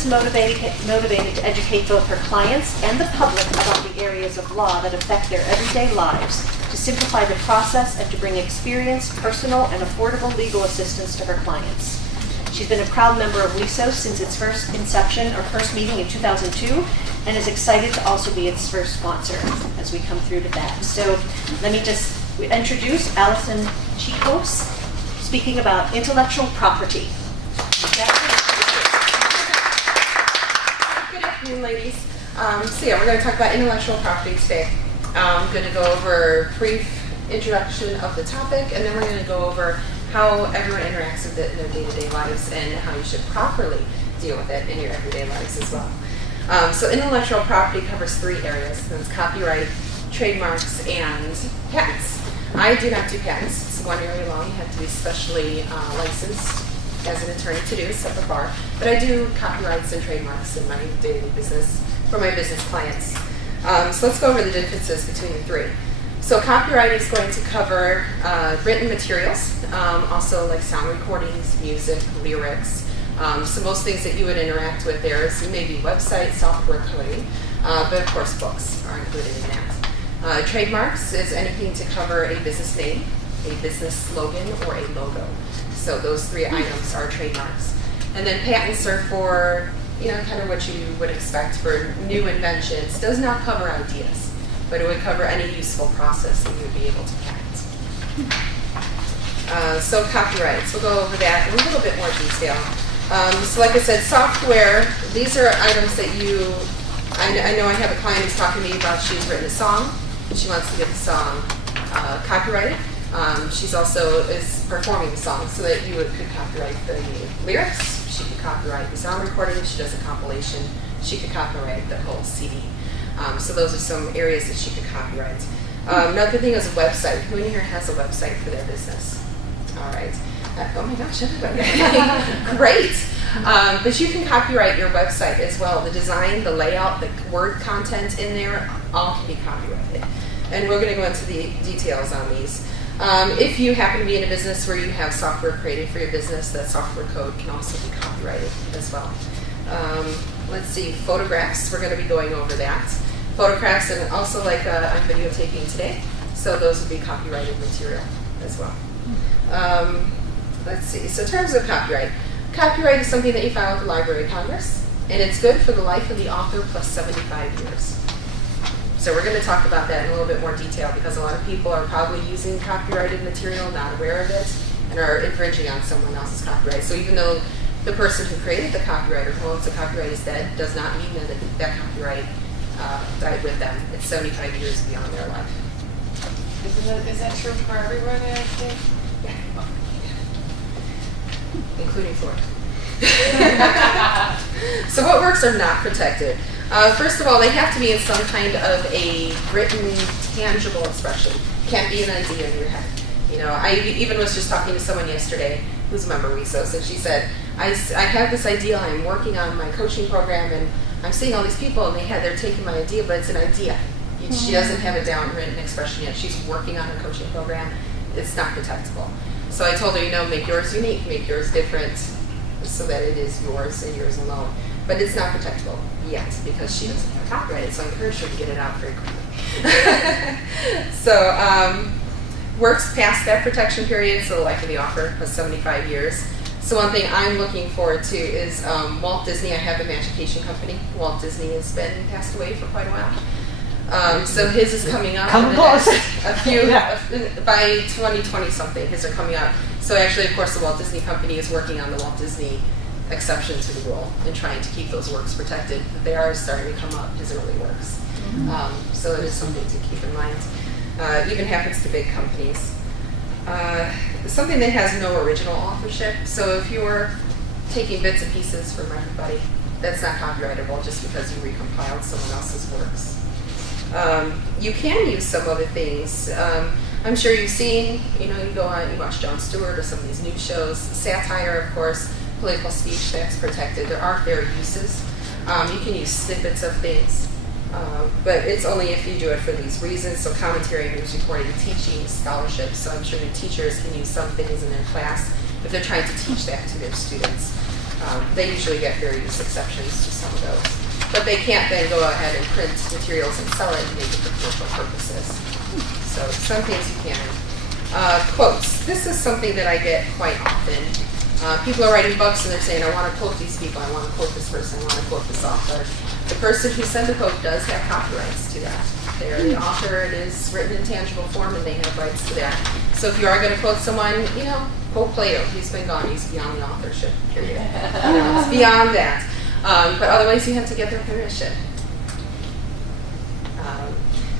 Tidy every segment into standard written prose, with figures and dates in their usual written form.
is motivated to educate both her clients and the public about the areas of law that affect their everyday lives, to simplify the process and to bring experienced, personal, and affordable legal assistance to her clients. She's been a proud member of WISO since its first inception or first meeting in 2002, and is excited to also be its first sponsor as we come through to that. So let me just introduce Allison Cychosz, speaking about intellectual property. Good afternoon, ladies. So yeah, we're going to talk about intellectual property today. I'm going to go over a brief introduction of the topic, and then we're going to go over how everyone interacts with it in their day-to-day lives and how you should properly deal with it in your everyday lives as well. So intellectual property covers three areas. That's copyright, trademarks, and patents. I do not do patents. It's 1 area long. You have to be specially licensed as an attorney to do a separate bar. But I do copyrights and trademarks in my daily business for my business clients. So let's go over the differences between the three. So copyright is going to cover written materials, also like sound recordings, music, lyrics. So most things that you would interact with there is maybe website, software coding, but of course books are included in that. Trademarks is anything to cover a business name, a business slogan, or a logo. So those three items are trademarks. And then patents are for, kind of what you would expect for new inventions. Does not cover ideas, but it would cover any useful process that you would be able to patent. So copyrights, we'll go over that in a little bit more detail. So like I said, software, these are items that I know I have a client who's talking to me about, she's written a song, and she wants to get the song copyrighted. She's also is performing the song, so that you could copyright the lyrics, she could copyright the sound recording, if she does a compilation, she could copyright the whole CD. So those are some areas that she could copyright. Another thing is a website. Who in here has a website for their business? All right. Oh my gosh, everybody. Great. But you can copyright your website as well. The design, the layout, the word content in there, all can be copyrighted. And we're going to go into the details on these. If you happen to be in a business where you have software created for your business, that software code can also be copyrighted as well. Let's see, photographs, we're going to be going over that. Photographs, and also like I'm videotaping today, so those would be copyrighted material as well. Let's see, so in terms of copyright, copyright is something that you file with the Library of Congress, and it's good for the life of the author plus 75 years. So we're going to talk about that in a little bit more detail, because a lot of people are probably using copyrighted material, not aware of it, and are infringing on someone else's copyright. So even though the person who created the copyright or who owns the copyright is dead, does not mean that that copyright died with them. It's 75 years beyond their life. Is that true for everyone, I think? Yeah. Including Florida. So what works are not protected? First of all, they have to be in some kind of a written, tangible expression. Can't be an idea in your head. I even was just talking to someone yesterday who's a member of WISO, and she said, I have this idea, I'm working on my coaching program, and I'm seeing all these people, and they're taking my idea, but it's an idea. She doesn't have a down written expression yet. She's working on her coaching program. It's not protectable. So I told her, make yours unique, make yours different, so that it is yours and yours alone. But it's not protectable yet, because she doesn't have copyright, so I encourage her to get it out very quickly. So works past that protection period, so the life of the author was 75 years. So one thing I'm looking forward to is Walt Disney. I have a Magication company. Walt Disney has been passed away for quite a while. So his is coming up. Come close. By 2020 something, his are coming up. So actually, of course, the Walt Disney Company is working on the Walt Disney exception to the rule and trying to keep those works protected. They are starting to come up, his early works. So it is something to keep in mind. Even happens to big companies. Something that has no original authorship. So if you're taking bits and pieces from everybody, that's not copyrightable just because you recompiled someone else's works. You can use some other things. I'm sure you've seen, you go on, you watch Jon Stewart or some of these news shows. Satire, of course, political speech, that's protected. There are fair uses. You can use snippets of things. But it's only if you do it for these reasons. So commentary, news reporting, teaching, scholarship. So I'm sure the teachers can use some things in their class if they're trying to teach that to their students. They usually get various exceptions to some of those. But they can't then go ahead and print materials and sell it and make it for commercial purposes. So some things you can. Quotes. This is something that I get quite often. People are writing books and they're saying, I want to quote these people, I want to quote this person, I want to quote this author. The person who sent the quote does have copyrights to that. They're the author, it is written in tangible form, and they have rights to that. So if you are going to quote someone, quote Plato. He's been gone. He's beyond the authorship period. It's beyond that. But otherwise, you have to get their permission.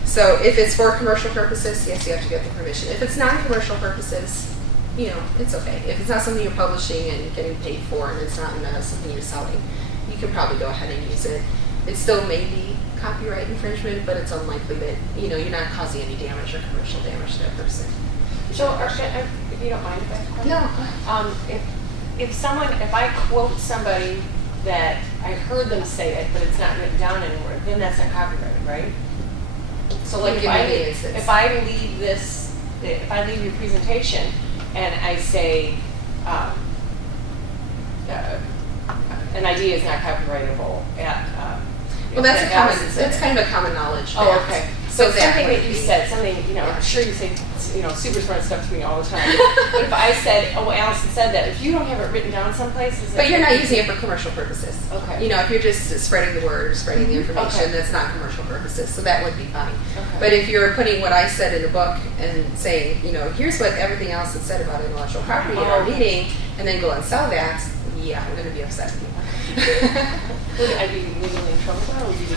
So if it's for commercial purposes, yes, you have to get the permission. If it's non-commercial purposes, it's okay. If it's not something you're publishing and getting paid for, and it's not something you're selling, you can probably go ahead and use it. It still may be copyright infringement, but it's unlikely that you're not causing any damage or commercial damage to that person. So, if you don't mind if I have a question? No. If I quote somebody that I heard them say it, but it's not written down anywhere, then that's not copyrighted, right? So, like, if I leave your presentation and I say an idea is not copyrightable well, that's kind of a common knowledge. Oh, okay. So that something that you said, I'm sure you say, super smart stuff to me all the time. But if I said, Allison said that, if you don't have it written down someplace, but you're not using it for commercial purposes. Okay. If you're just spreading the word, spreading the information, that's not commercial purposes. So that would be fine. Okay. But if you're putting what I said in the book and saying, here's what everything else is said about intellectual property in our meeting, and then go and sell that, yeah, I'm going to be upset with you. Would I be legally in trouble or would you be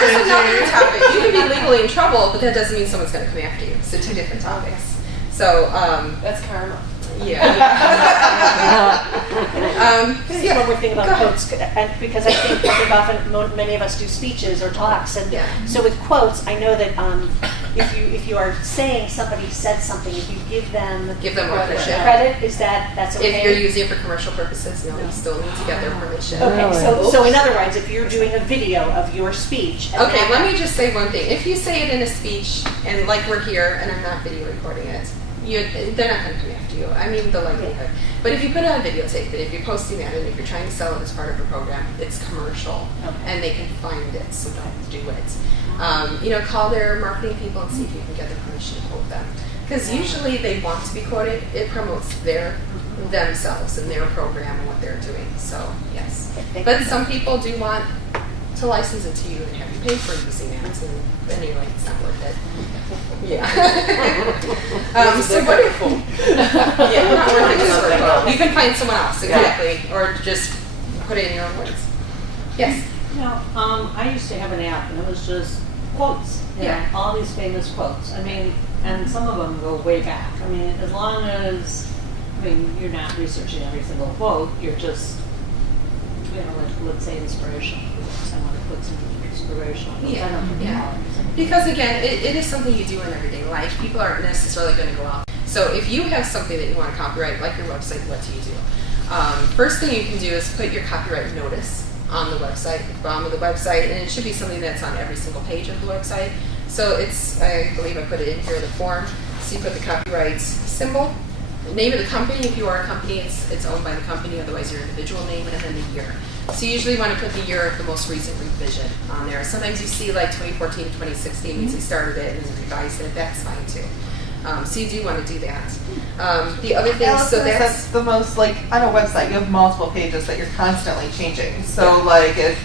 There's another topic. You can be legally in trouble, but that doesn't mean someone's going to come after you. So two different topics. So that's karma. Yeah. One more thing about quotes, and because I think often many of us do speeches or talks, and so with quotes, I know that if you are saying somebody said something, if you give them credit, that's okay? If you're using it for commercial purposes, no, you still need to get their permission. Okay, so in other words, if you're doing a video of your speech. Okay, let me just say one thing. If you say it in a speech, and like we're here, and I'm not video recording it, they're not going to come after you. I mean, the likelihood. But if you put it on videotape, and if you're posting that, and if you're trying to sell it as part of a program, it's commercial, and they can find it, so don't do it. Call their marketing people and see if you can get their permission to quote them. Because usually they want to be quoted. It promotes themselves and their program and what they're doing. So, yes. But some people do want to license it to you and have you pay for using it, and then you're like, it's not worth it. Yeah. So what if not worth it just for a quote. You can find someone else, exactly, or just put it in your own words. Yes. I used to have an app, and it was just quotes. All these famous quotes. I mean, and some of them go way back. I mean, as long as you're not researching every single quote, you're just let's say inspirational. Someone who puts some inspirational. Because again, it is something you do in everyday life. People aren't necessarily going to go out. So if you have something that you want to copyright, like your website, what do you do? First thing you can do is put your copyright notice on the website, at the bottom of the website, and it should be something that's on every single page of the website. So I believe I put it in here, the form. So you put the copyright symbol, the name of the company. If you are a company, it's owned by the company, otherwise your individual name, and then the year. So you usually want to put the year of the most recent revision on there. Sometimes you see like 2014 to 2016 means they started it and then revised it. That's fine too. So you do want to do that. The other thing, Allison, that's the most, like, on a website, you have multiple pages that you're constantly changing. So, like, if,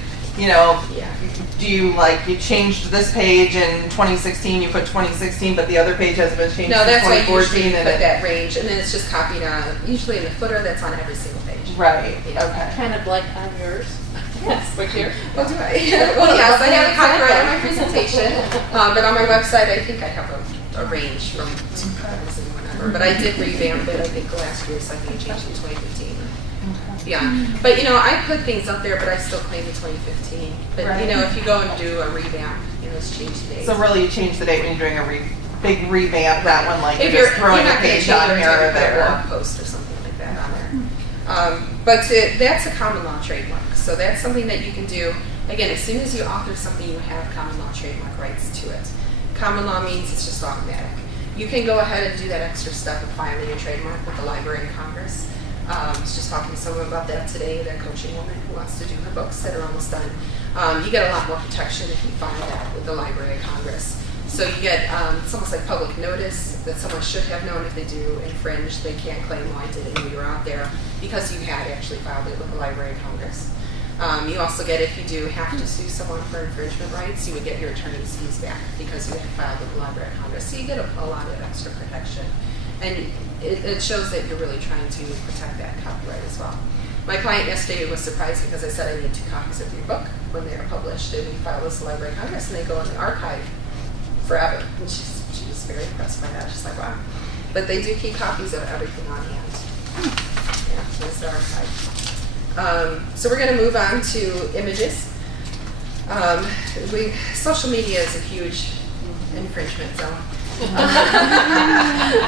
do you changed this page in 2016, you put 2016, but the other page hasn't been changed since 2014. No, that's why you usually put that range, and then it's just copied usually in the footer that's on every single page. Right, okay. Kind of like on yours. Yes. But here? Well, do I? Well, yes, I have a copyright on my presentation, but on my website, I think I have a range from 2000 and whatever. But I did revamp it, I think, last year, so I think it changed in 2015. Yeah, but I put things up there, but I still claim the 2015. But if you go and do a revamp, it's changed the date. So really, you change the date when you're doing a big revamp. That one, like if you're just throwing a page on here or there, blog post or something like that on there. But that's a common law trademark, so that's something that you can do. Again, as soon as you author something, you have common law trademark rights to it. Common law means it's just automatic. You can go ahead and do that extra step of filing your trademark with the Library of Congress. I was just talking to someone about that today, that coaching woman who wants to do her books that are almost done. You get a lot more protection if you file that with the Library of Congress. So you get, it's almost like public notice that someone should have known. If they do infringe, they can't claim, well, I didn't know you were out there, because you had actually filed it with the Library of Congress. You also get, if you do have to sue someone for infringement rights, you would get your attorney's fees back because you had filed with the Library of Congress. So you get a lot of extra protection. And it shows that you're really trying to protect that copyright as well. My client yesterday was surprised because I said I need 2 copies of your book when they are published, and we file this with the Library of Congress, and they go in the archive forever. And she was very impressed by that. She's like, wow. But they do keep copies of everything on hand. Yeah, there's the archive. So we're going to move on to images. Social media is a huge infringement zone.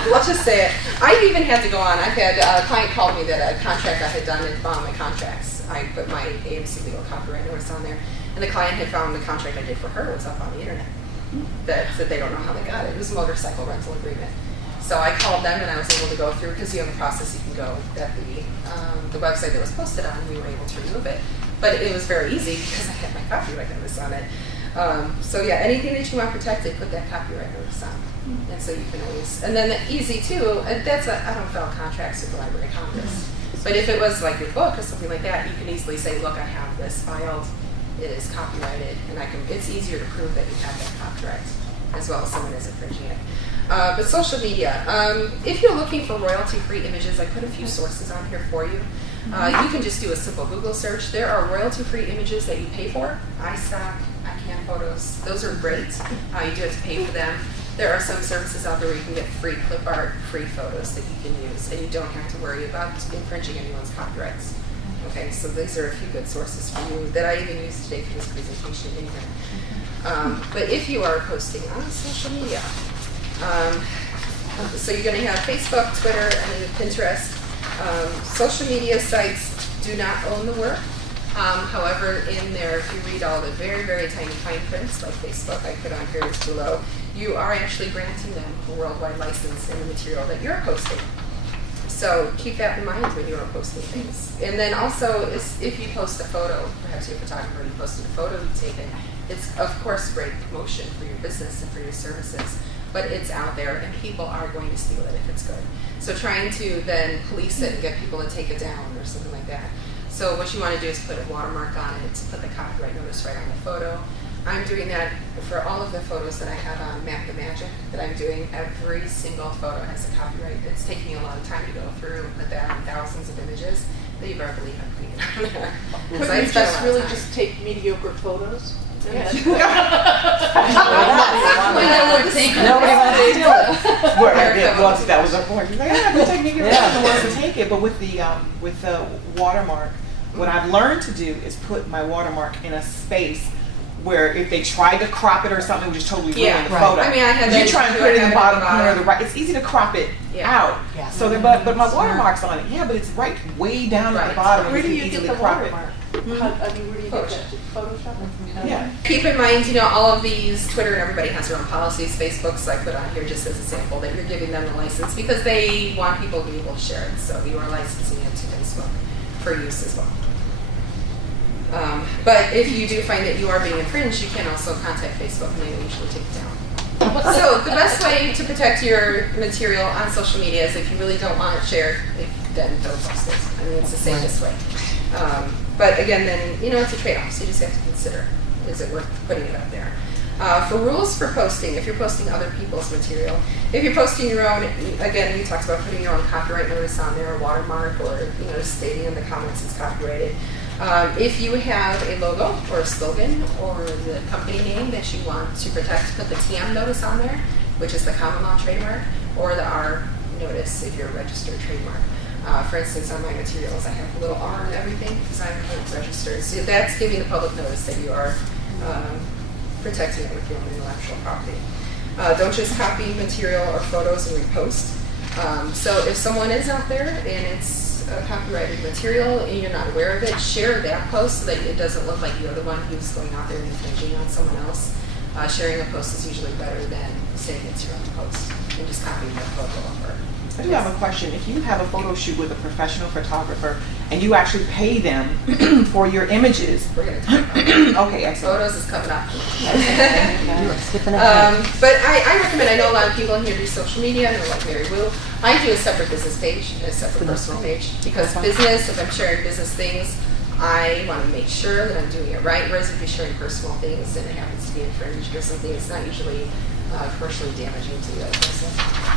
Let's just say it. I've even had to go on. I've had a client called me that a contract I had done in my contracts. I put my AMC legal copyright notice on there, and the client had found the contract I did for her was up on the internet. That they don't know how they got it. It was a motorcycle rental agreement. So I called them, and I was able to go through, because you have a process you can go at the website that was posted on, and we were able to remove it. But it was very easy because I had my copyright notice on it. So yeah, anything that you want protected, put that copyright notice on. And so you can always, and then easy too, and I don't file contracts with the Library of Congress. But if it was like your book or something like that, you can easily say, look, I have this filed, it is copyrighted, and it's easier to prove that you have that copyright, as well as someone is infringing it. But social media, if you're looking for royalty-free images, I put a few sources on here for you. You can just do a simple Google search. There are royalty-free images that you pay for. iStock, iCan Photos, those are great. You do have to pay for them. There are some services out there where you can get free clip art, free photos that you can use, and you don't have to worry about infringing anyone's copyrights. Okay, so these are a few good sources for you that I even used today for this presentation in here. But if you are posting on social media, so you're going to have Facebook, Twitter, and Pinterest. Social media sites do not own the work. However, in there, if you read all the very, very tiny fine prints, like Facebook, I put on here below, you are actually granting them a worldwide license in the material that you're posting. So keep that in mind when you are posting things. And then also, if you post a photo, perhaps you're a photographer, you posted a photo you've taken, it's of course great promotion for your business and for your services, but it's out there and people are going to steal it if it's good. So trying to then police it and get people to take it down or something like that. So what you want to do is put a watermark on it, put the copyright notice right on the photo. I'm doing that for all of the photos that I have on Map the Magic that I'm doing. Every single photo has a copyright. It's taking me a lot of time to go through and put that on thousands of images that you better believe I'm putting it on there. Couldn't you just really just take mediocre photos? Nobody wants to steal it. That was our point. Like, we'll take mediocre photos and take it. But with the watermark, what I've learned to do is put my watermark in a space where if they tried to crop it or something, it would just totally ruin the photo. I mean, I had you try and put it in the bottom corner of the right. It's easy to crop it out. Yeah. So, but my watermark's on it. Yeah, but it's right way down at the bottom. Where do you get the watermark? Where do you get that? Photoshop? Yeah. Keep in mind, all of these, Twitter and everybody has their own policies. Facebook's I put on here just as a sample that you're giving them the license because they want people to be able to share it. So you are licensing it to Facebook for use as well. But if you do find that you are being infringed, you can also contact Facebook and they will usually take it down. So the best way to protect your material on social media is if you really don't want it shared, then don't post it. I mean, it's the safest way. But again, then, it's a trade-off, so you just have to consider, is it worth putting it up there? For rules for posting, if you're posting other people's material, if you're posting your own, again, we talked about putting your own copyright notice on there, a watermark, or stating in the comments it's copyrighted. If you have a logo or a slogan or the company name that you want to protect, put the TM notice on there, which is the common law trademark, or the R notice if you're a registered trademark. For instance, on my materials, I have a little R and everything because I'm registered. So that's giving the public notice that you are protecting it with your own intellectual property. Don't just copy material or photos and repost. So if someone is out there and it's copyrighted material and you're not aware of it, share that post so that it doesn't look like you're the one who's going out there and infringing on someone else. Sharing a post is usually better than saying it's your own post and just copying that photo over. I do have a question. If you have a photo shoot with a professional photographer and you actually pay them for your images, We're going to talk about that. okay, excellent. Photos is coming up. Skipping ahead. But I recommend, I know a lot of people in here do social media, I know like Mary Wu. I do a separate business page and a separate personal page because business, if I'm sharing business things, I want to make sure that I'm doing it right. Whereas if you're sharing personal things and it happens to be infringed or something, it's not usually commercially damaging to the other person.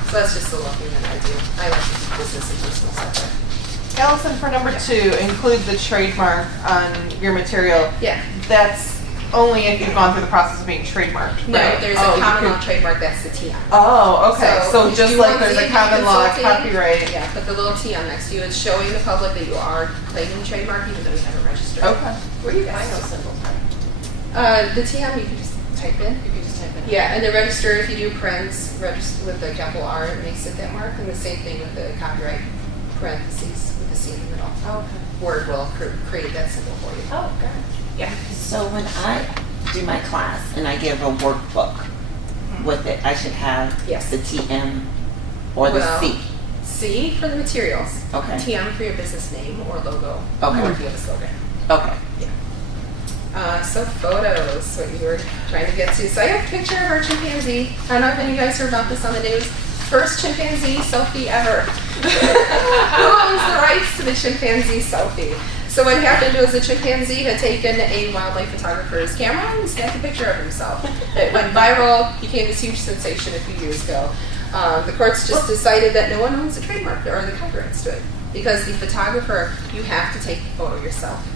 So that's just the little thing that I do. I like to keep business and personal separate. Allison, for number 2, include the trademark on your material. Yeah. That's only if you've gone through the process of being trademarked, No, right? there's Oh, a you common could- law trademark, that's the T on. Oh, okay. So if just you like want there's a to common law consulting, copyright. Yeah, put the little T on next to you. It's showing the public that you are claiming the trademark even though you haven't registered. Okay. Where do you I guys? know symbols, right? The T on you can just type in. You could just type in. Yeah, and the register, if you do parens, register with the capital R, it makes it that mark. And the same thing with the copyright parentheses with the C in the middle. Oh, okay. Word will create that symbol for you. Oh, got it. Yeah. So when I do my class and I give a workbook with it, I should have Yes. the TM or the Well, C. C for the materials. Okay. TM for your business name or logo. Okay. Or if you have a slogan. Okay. So photos, what you were trying to get to. So I have a picture of our chimpanzee. I don't know if any of you guys heard about this on the news. First chimpanzee selfie ever. Who owns the rights to the chimpanzee selfie? So what happened was the chimpanzee had taken a wildlife photographer's camera and snapped a picture of himself. It went viral, became this huge sensation a few years ago. The courts just decided that no one owns the trademark or the copyrights to it. Because the photographer, you have to take the photo yourself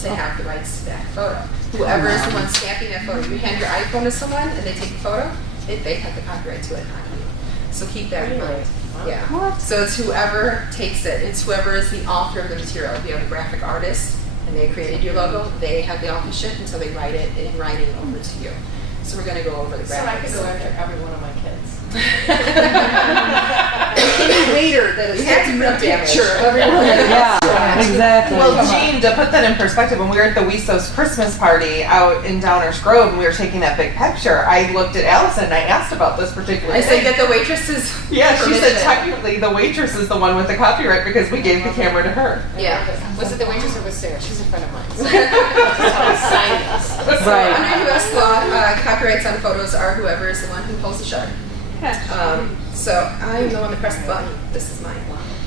to have the rights to that photo. Whoever is the one snapping that photo, you hand your iPhone to someone and they take the photo, they have the copyright to it, not you. So keep that in mind. Yeah. So it's whoever takes it. It's whoever is the author of the material. If you have a graphic artist and they created your logo, they have the authorship until they write it in writing over to you. So we're going to go over the So I graphics. could go after every one of my kids. Any waiter that is You have to taking put a up damage. picture of everyone. Yeah, exactly. Well, Jean, to put that in perspective, when we were at the Wisos Christmas party out in Downers Grove and we were taking that big picture, I looked at Allison and I asked about this particular I thing. said, get the waitresses. Yeah, she said permission. technically the waitress is the one with the copyright because we gave the camera to her. Yeah. Was it the waitress or was Sarah? She's a friend of mine. So just how to sign this. So under U.S. law, copyrights on photos are whoever is the one who pulls the shutter. So I'm the one that pressed the button. This is mine.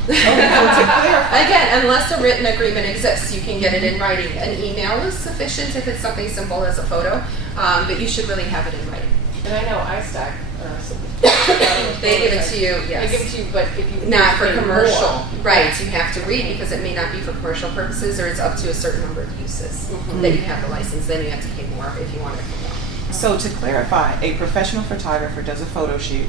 Again, unless a written agreement exists, you can get it in writing. An email is sufficient if it's something simple as a photo, but you should really have it in writing. And I know iStock. They give it to you, yes. They give it to you, but if you Not for pay commercial. more. Right, you have to read because it may not be for commercial purposes or it's up to a certain number of uses that you have the license. Then you have to pay more if you want it for more. So to clarify, a professional photographer does a photo shoot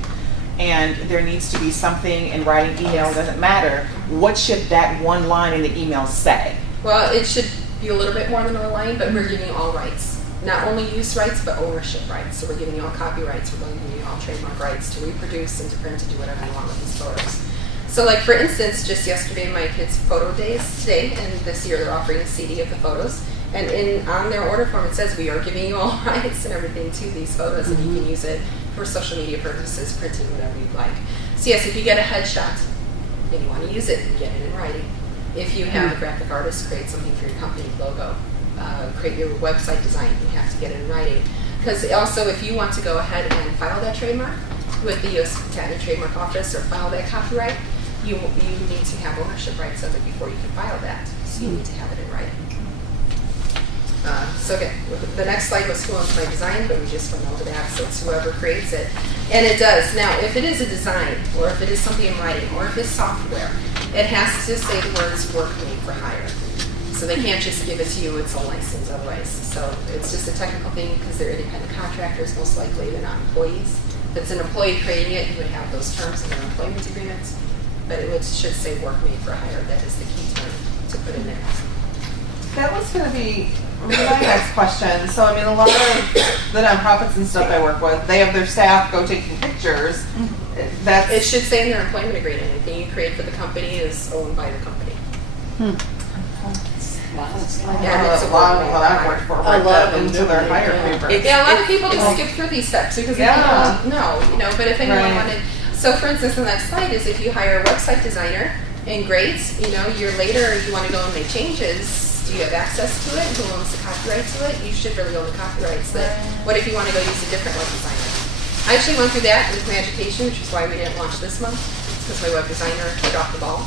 and there needs to be something in writing, email, doesn't matter. What should that one line in the email say? Well, it should be a little bit more than a line, but we're giving you all rights. Not only use rights, but ownership rights. So we're giving you all copyrights, we're giving you all trademark rights to reproduce and to print, to do whatever you want with these photos. So like for instance, just yesterday my kids' photo days today, and this year they're offering a CD of the photos. And on their order form it says we are giving you all rights and everything to these photos, and you can use it for social media purposes, printing, whatever you'd like. So yes, if you get a headshot and you want to use it, you get it in writing. If you have a graphic artist create something for your company logo, create your website design, you have to get it in writing. Because also if you want to go ahead and file that trademark with the U.S. Patent and Trademark Office or file that copyright, you need to have ownership rights of it before you can file that. So you need to have it in writing. So again, the next slide was who owns my design, but we just went over that, so it's whoever creates it. And it does. Now, if it is a design, or if it is something in writing, or if it's software, it has to say the words work made for hire. So they can't just give it to you, it's a license otherwise. So it's just a technical thing because they're independent contractors, most likely they're not employees. If it's an employee creating it, you would have those terms in their employment agreements, but it should say work made for hire. That is the key term to put in there. That was going to be my next question. So, I mean, a lot of the nonprofits and stuff I work with, they have their staff go taking pictures. It should say in their employment agreement, anything you create for the company is owned by the company. Yeah, it's a lot of what I've worked for, worked up into their hire paper. Yeah, a lot of people just skip through these steps because they Yeah. don't know, but if anyone Right. wanted, so for instance, the next slide is if you hire a website designer and great, a year later you want to go and make changes, do you have access to it? Who owns the copyright to it? You should really own the copyrights. But what if you want to go use a different web designer? I actually went through that with my education, which is why we didn't launch this month, because my web designer dropped the ball.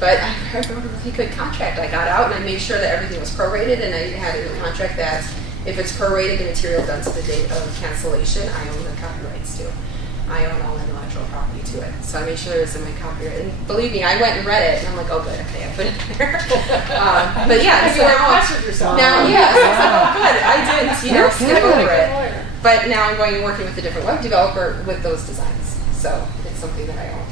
But I wrote a really good contract. I got out and I made sure that everything was prorated, and I had a contract that if it's prorated, the material done to the date of cancellation, I own the copyrights to. I own all intellectual property to it. So I made sure it was in my copyright. And believe me, I went and read it, and I'm like, oh, good, okay, I put it there. But yeah, You were impressed with yourself. now, yeah, oh, good. I didn't, skip good. over it. But now I'm going and working with a different web developer with those designs. So it's something that I own.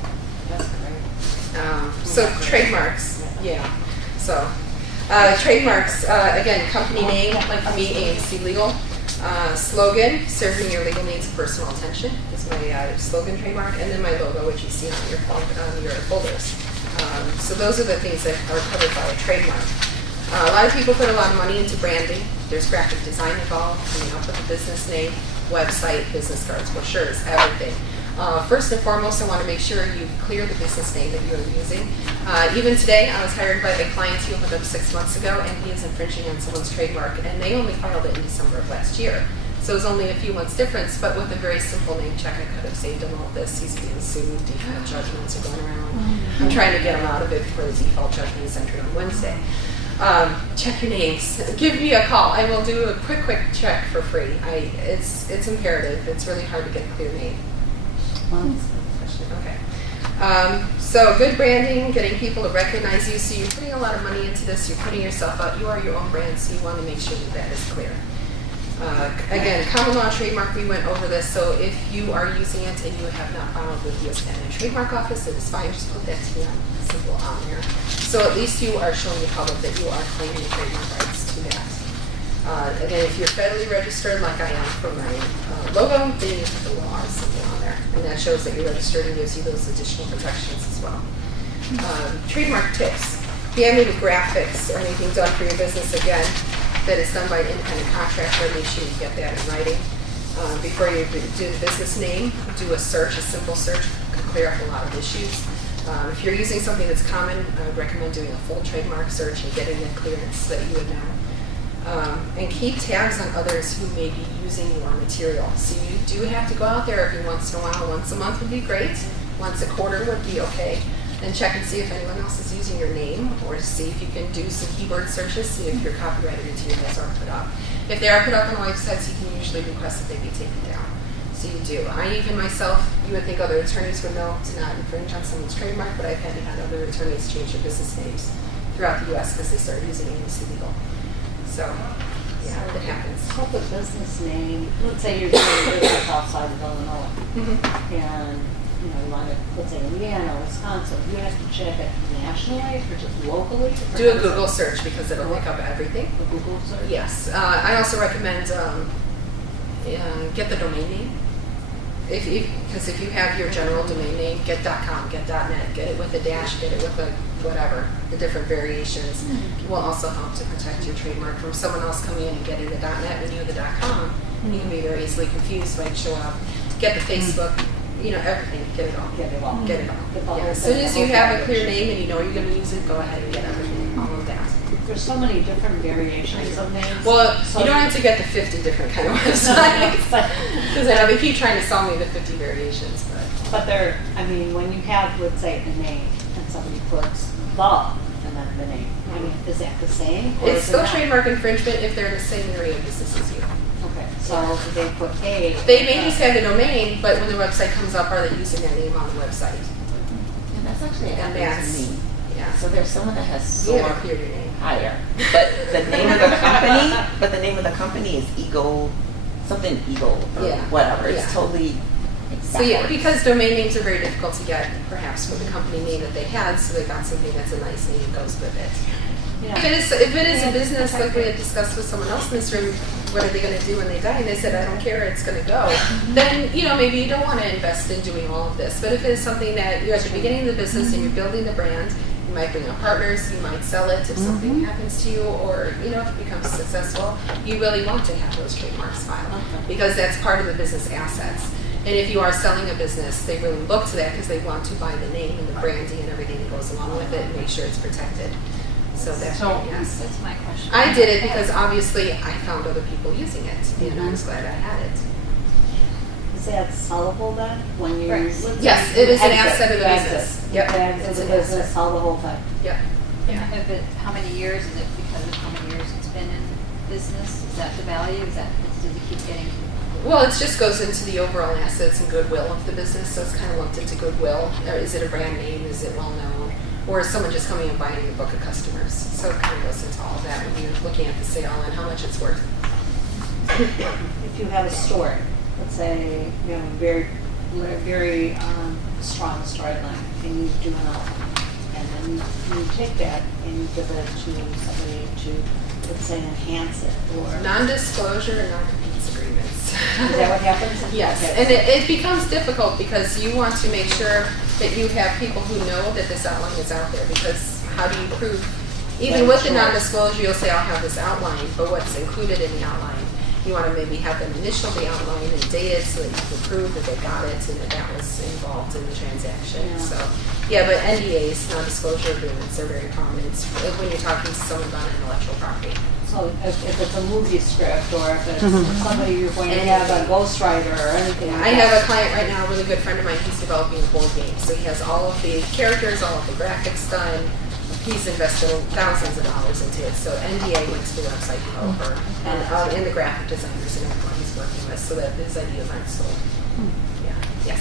That's great. So trademarks, yeah. So trademarks, again, company name, like for me, AMC Legal. Slogan, serving your legal needs of personal attention is my slogan trademark, and then my logo, which you see on your folders. So those are the things that are covered by a trademark. A lot of people put a lot of money into branding. There's graphic design involved, coming up with a business name, website, business cards, brochures, everything. First and foremost, I want to make sure you clear the business name that you are using. Even today, I was hired by a client who opened up 6 months ago, and he is infringing on someone's trademark, and they only filed it in December of last year. So it was only a few months difference, but with a very simple name check, I could have saved him all this. He's being sued, default judgments are going around. I'm trying to get him out of it before the default judgment is entered on Wednesday. Check your names. Give me a call. I will do a quick check for free. It's imperative. It's really hard to get a clear name. Okay. So good branding, getting people to recognize you. So you're putting a lot of money into this. You're putting yourself out. You are your own brand, so you want to make sure that is clear. Again, common law trademark, we went over this. So if you are using it and you have not filed with the U.S. Patent and Trademark Office, it is fine. Just put that TM symbol on there. So at least you are showing the public that you are claiming trademark rights to that. Again, if you're federally registered, like I am for my logo, then you put the law symbol on there. And that shows that you're registered and gives you those additional protections as well. Trademark tips. If you have any graphics or anything done for your business, again, that is done by an independent contractor, make sure you get that in writing. Before you do the business name, do a search, a simple search, can clear up a lot of issues. If you're using something that's common, I would recommend doing a full trademark search and getting the clearance so that you would know. And keep tabs on others who may be using your material. So you do have to go out there every once in a while. Once a month would be great. Once a quarter would be okay. And check and see if anyone else is using your name, or see if you can do some keyword searches, see if your copyrighted materials are put up. If they are put up on websites, you can usually request that they be taken down. So you do. I even myself, you would think other attorneys would know to not infringe on someone's trademark, but I've had other attorneys change their business names throughout the U.S. because they started using AMC Legal. So, yeah, it happens. What's a business name? Let's say you're doing business outside of Illinois, and you want to, let's say Indiana, Wisconsin. You have to check it nationally or just locally? Or do a Google search because it'll pick up everything. A Google search? Yes. I also recommend get the domain name. Because if you have your general domain name, get .com, get .net, get it with a dash, get it with a whatever, the different variations will also help to protect your trademark from someone else coming in and getting the .net when you have the .com. You can be very easily confused by showing up. Get the Facebook, everything, get it all. Get it all. Get it all. Yeah. As soon as you have a clear name and you know you're going to use it, go ahead and get everything, all of that. There's so many different variations of names. Well, so you don't have to get the 50 different kind of websites. Because they keep trying to sell me the 50 variations. But when you have, let's say, a name and somebody puts the and then the name, is that the same? Or it's still trademark infringement if they're in the same area of business as you. Okay, so they put a. They may just have the domain, but when the website comes up, are they using that name on the website? And that's actually happened to me. Yeah. So there's someone that has soar clear your name. higher, but the name of the company is Eagle, something Eagle or whatever. It's totally. So because domain names are very difficult to get, perhaps with the company name that they had, so they got something that's a nice name that goes with it. Yeah. If it is a business, like we had discussed with someone else in this room, what are they going to do when they die? And they said, I don't care, it's going to go. Then, maybe you don't want to invest in doing all of this. But if it is something that you're at the beginning of the business and you're building the brand, You might bring on partners, you might sell it if something happens to you, or if it becomes successful, you really want to have those trademarks filed because that's part of the business assets. And if you are selling a business, they really look to that because they want to buy the name and the branding and everything that goes along with it and make sure it's protected. So that's yes. That's my question. I did it because obviously I found other people using it, and I was glad I had it. Is that sellable then? When you Yes, it is an asset of the business. Yep. It's a business, sell the whole thing. Yep. How many years is it because of how many years it's been in business? Is that the value? Does it keep getting? Well, it just goes into the overall assets and goodwill of the business, so it's kind of lumped into goodwill. Or is it a brand name? Is it well known? Or is someone just coming and buying a book of customers? So it kind of goes into all of that when you're looking at the sale and how much it's worth. If you have a story, let's say very strong storyline, and you do an outline, and then you take that and you give it to somebody to, let's say, enhance it, or Non-disclosure and non-compete agreements. is that what happens? Yes, Okay. and it becomes difficult because you want to make sure that you have people who know that this outline is out there, because how do you prove, even with the non-disclosure, you'll say, I'll have this outline, but what's included in the outline? You want to maybe have them initial the outline and date it so that you can prove that they got it and that was involved in the transaction. Yeah. So, yeah, but NDAs, non-disclosure agreements, are very prominent when you're talking to someone about intellectual property. So if it's a movie script, or if it's somebody you're going to have a ghostwriter or anything like I that. have a client right now, a really good friend of mine, he's developing a board game. So he has all of the characters, all of the graphics done. He's invested thousands of dollars into it. So NDA went to the website developer and the graphic designers and everyone he's working with so that his ideas aren't sold. Yeah. Yes.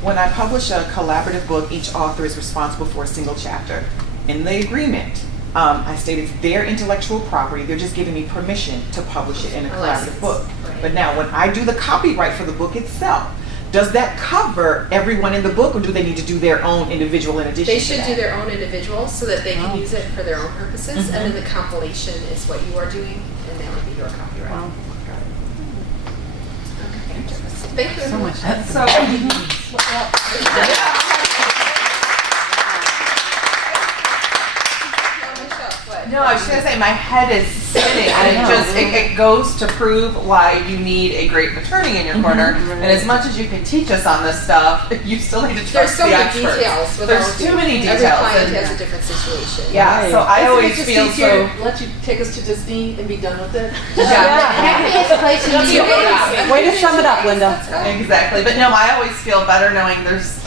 When I publish a collaborative book, each author is responsible for a single chapter. In the agreement, I state it's their intellectual property. They're just giving me permission to publish it in a collaborative book. Right. But now, when I do the copyright for the book itself, does that cover everyone in the book, or do they need to do their own individual in addition They to should that? do their own individual so that they can use it for their own purposes, and then the compilation is what you are doing, and that would be your copyright. Wow. Okay. Thank you. So much. No, I was just gonna say my head is spinning, and it goes to prove why you need a great attorney in your corner. And as much as you can teach us on this stuff, you still need to trust There's so the many experts. details. with There's all of too you. many details. Every client and- has a different situation. Yeah, so I always feel It's easier so. to let you take us to Disney and be done with it. Way to sum it up, Linda. Exactly, but no, I always feel better knowing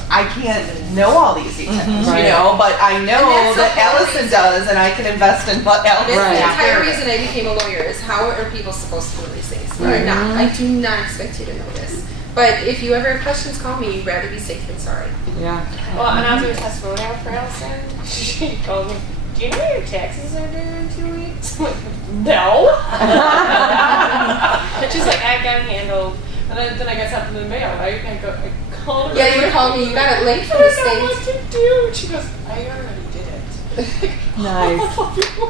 I can't know all these details, you know, but I know And that's that the whole Allison reason. does, and I can invest in what That's Allison the takes entire care of. reason I became a lawyer is how are people supposed to know these things? You're not. I do not expect you to know this. But if you ever have questions, call me. You'd rather be safe than sorry. Yeah. Well, and I was going to testimony out for Allison. She told me, do you know your taxes are due in 2 weeks? I'm like, no. And she's like, I've got it handled. And then I got something in the mail, right? I called her. Yeah, you called me. You got it late for I the don't know what state. to do. And she goes, I already did it. Nice.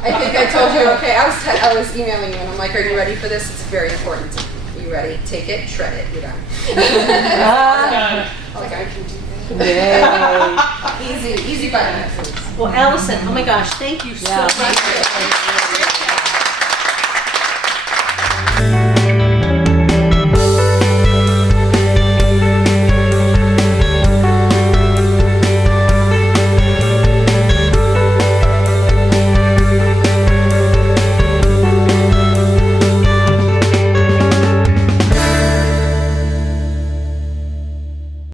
I think I told you. Okay, I was emailing you, and I'm like, are you ready for this? It's very important. You ready? Take it, shred it. You're done. Done. Like, I can do that. Easy button. Well, Allison, oh my gosh, thank you so much.